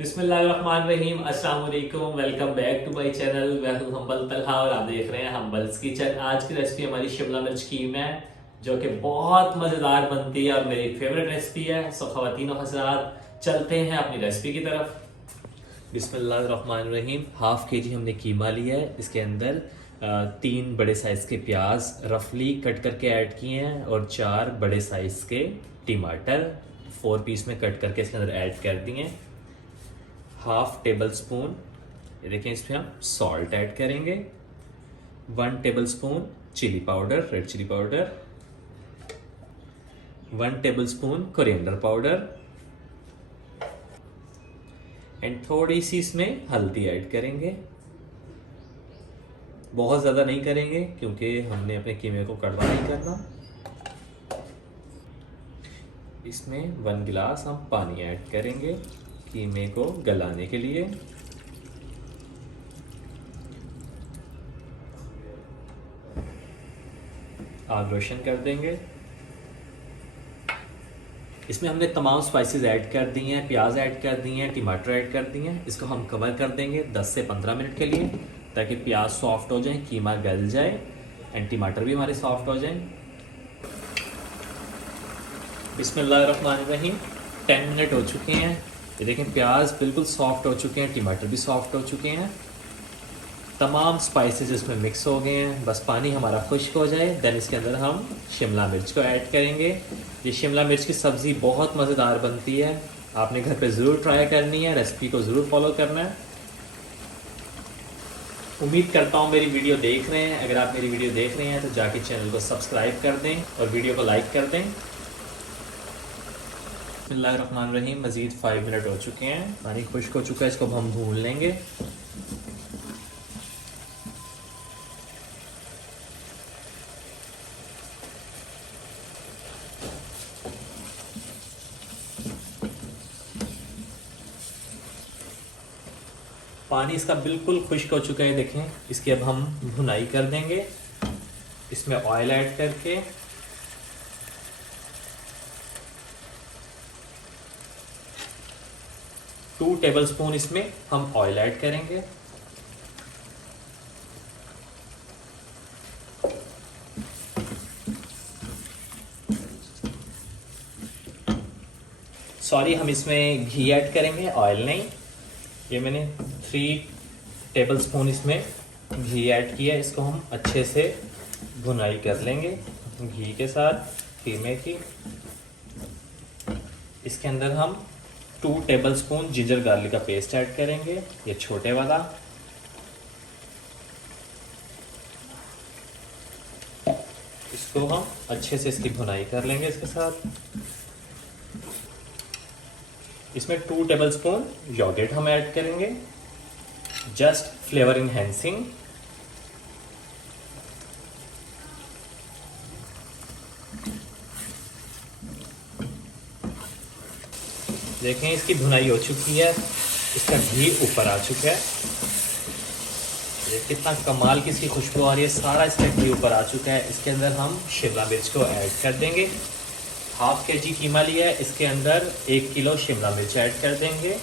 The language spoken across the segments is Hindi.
बिस्मिल्लाहिर्रहमानिर्रहीम, अस्सलाम वालेकुम। Welcome back to my channel. मैं हूं हम्बल तलहा और आप देख रहे हैं हम्बल्स किचन। आज की रेसिपी हमारी शिमला मिर्च कीमा है, जो कि बहुत मज़ेदार बनती है और मेरी फेवरेट रेसिपी है। सो ख़वातीन और हज़रात, चलते हैं अपनी रेसिपी की तरफ। बिस्मिल्लाहिर्रहमानिर्रहीम। हाफ के जी हमने कीमा लिया है। इसके अंदर 3 बड़े साइज़ के प्याज रफली कट करके ऐड किए हैं और 4 बड़े साइज़ के टमाटर 4 पीस में कट करके इसके अंदर ऐड कर दिए हैं। हाफ टेबल स्पून ये देखें, इसमें हम सॉल्ट ऐड करेंगे। 1 tablespoon chilli powder, red chilli powder. 1 tablespoon coriander powder and थोड़ी सी इसमें हल्दी ऐड करेंगे। बहुत ज़्यादा नहीं करेंगे क्योंकि हमने अपने कीमे को कड़वा नहीं करना। इसमें 1 गिलास हम पानी ऐड करेंगे कीमे को गलाने के लिए। आग रोशन कर देंगे। इसमें हमने तमाम स्पाइसेस ऐड कर दी हैं, प्याज ऐड कर दी हैं, टमाटर ऐड कर दिए हैं। इसको हम कवर कर देंगे 10 से 15 मिनट के लिए, ताकि प्याज सॉफ्ट हो जाए, कीमा गल जाए एंड टमाटर भी हमारे सॉफ्ट हो जाए। बिस्मिल्लाहिर्रहमानिर्रहीम। 10 मिनट हो चुके हैं। ये देखें, प्याज बिल्कुल सॉफ्ट हो चुके हैं, टमाटर भी सॉफ्ट हो चुके हैं, तमाम स्पाइसेस इसमें मिक्स हो गए हैं। बस पानी हमारा खुश्क हो जाए, देन इसके अंदर हम शिमला मिर्च को ऐड करेंगे। ये शिमला मिर्च की सब्ज़ी बहुत मज़ेदार बनती है, आपने घर पे ज़रूर ट्राई करनी है, रेसिपी को ज़रूर फॉलो करना है। उम्मीद करता हूँ मेरी वीडियो देख रहे हैं। अगर आप मेरी वीडियो देख रहे हैं तो जाके चैनल को सब्सक्राइब कर दें और वीडियो को लाइक कर दें। बिस्मिल्लाहिर्रहमानिर्रहीम। मज़ीद 5 मिनट हो चुके हैं, पानी खुश्क हो चुका है, इसको हम भून लेंगे। पानी इसका बिल्कुल खुश्क हो चुका है, देखें। इसकी अब हम भुनाई कर देंगे इसमें ऑयल ऐड करके। टू टेबल स्पून इसमें हम ऑयल ऐड करेंगे। सॉरी, हम इसमें घी ऐड करेंगे, ऑयल नहीं। ये मैंने 3 टेबल स्पून इसमें घी ऐड किया। इसको हम अच्छे से भुनाई कर लेंगे घी के साथ कीमे की। इसके अंदर हम 2 टेबल स्पून जिंजर गार्लिक का पेस्ट ऐड करेंगे, ये छोटे वाला। इसको हम अच्छे से इसकी भुनाई कर लेंगे इसके साथ। इसमें 2 टेबल स्पून योगर्ट हम ऐड करेंगे, जस्ट फ्लेवर इनहेंसिंग। देखें, इसकी भुनाई हो चुकी है, इसका घी ऊपर आ चुका है। ये कितना कमाल की इसकी खुशबू आ रही है, सारा इसका घी ऊपर आ चुका है। इसके अंदर हम शिमला मिर्च को ऐड कर देंगे। हाफ के जी कीमा लिया है, इसके अंदर 1 किलो शिमला मिर्च ऐड कर देंगे।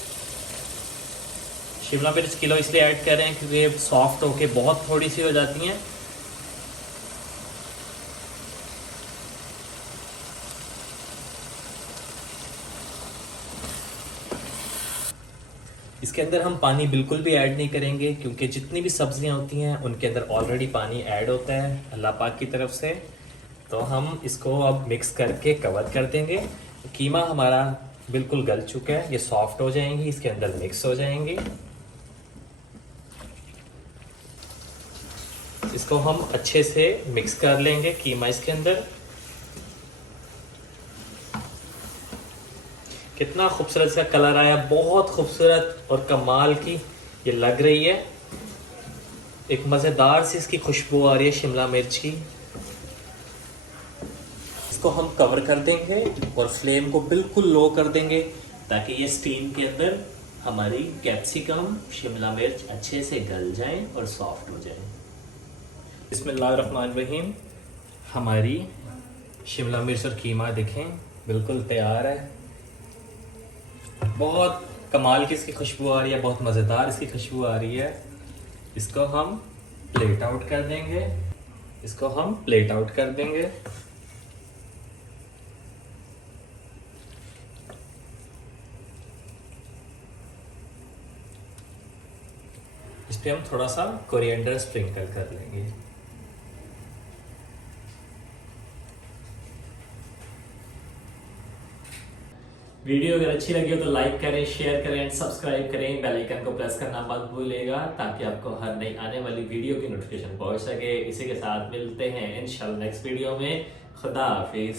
शिमला मिर्च किलो इसलिए ऐड कर रहे हैं क्योंकि ये सॉफ्ट होके बहुत थोड़ी सी हो जाती हैं। इसके अंदर हम पानी बिल्कुल भी ऐड नहीं करेंगे, क्योंकि जितनी भी सब्जियां होती हैं उनके अंदर ऑलरेडी पानी ऐड होता है अल्लाह पाक की तरफ से। तो हम इसको अब मिक्स करके कवर कर देंगे। कीमा हमारा बिल्कुल गल चुका है, ये सॉफ्ट हो जाएंगी, इसके अंदर मिक्स हो जाएंगी। इसको हम अच्छे से मिक्स कर लेंगे कीमा इसके अंदर। कितना खूबसूरत सा कलर आया, बहुत खूबसूरत और कमाल की ये लग रही है। एक मज़ेदार सी इसकी खुशबू आ रही है शिमला मिर्च की। इसको हम कवर कर देंगे और फ्लेम को बिल्कुल लो कर देंगे, ताकि ये स्टीम के अंदर हमारी कैप्सिकम शिमला मिर्च अच्छे से गल जाए और सॉफ्ट हो जाए। बिस्मिल्लाहिर्रहमानिर्रहीम। हमारी शिमला मिर्च और कीमा देखें बिल्कुल तैयार है। बहुत कमाल की इसकी खुशबू आ रही है, बहुत मज़ेदार इसकी खुशबू आ रही है। इसको हम प्लेट आउट कर देंगे, इसको हम प्लेट आउट कर देंगे। इस पे हम थोड़ा सा कोरिएंडर स्प्रिंकल कर लेंगे। वीडियो अगर अच्छी लगी हो तो लाइक करें, शेयर करें एंड सब्सक्राइब करें। बेल आइकन को प्रेस करना मत भूलिएगा ताकि आपको हर नई आने वाली वीडियो की नोटिफिकेशन पहुंच सके। इसी के साथ मिलते हैं इंशाल्लाह नेक्स्ट वीडियो में। खुदा हाफिज।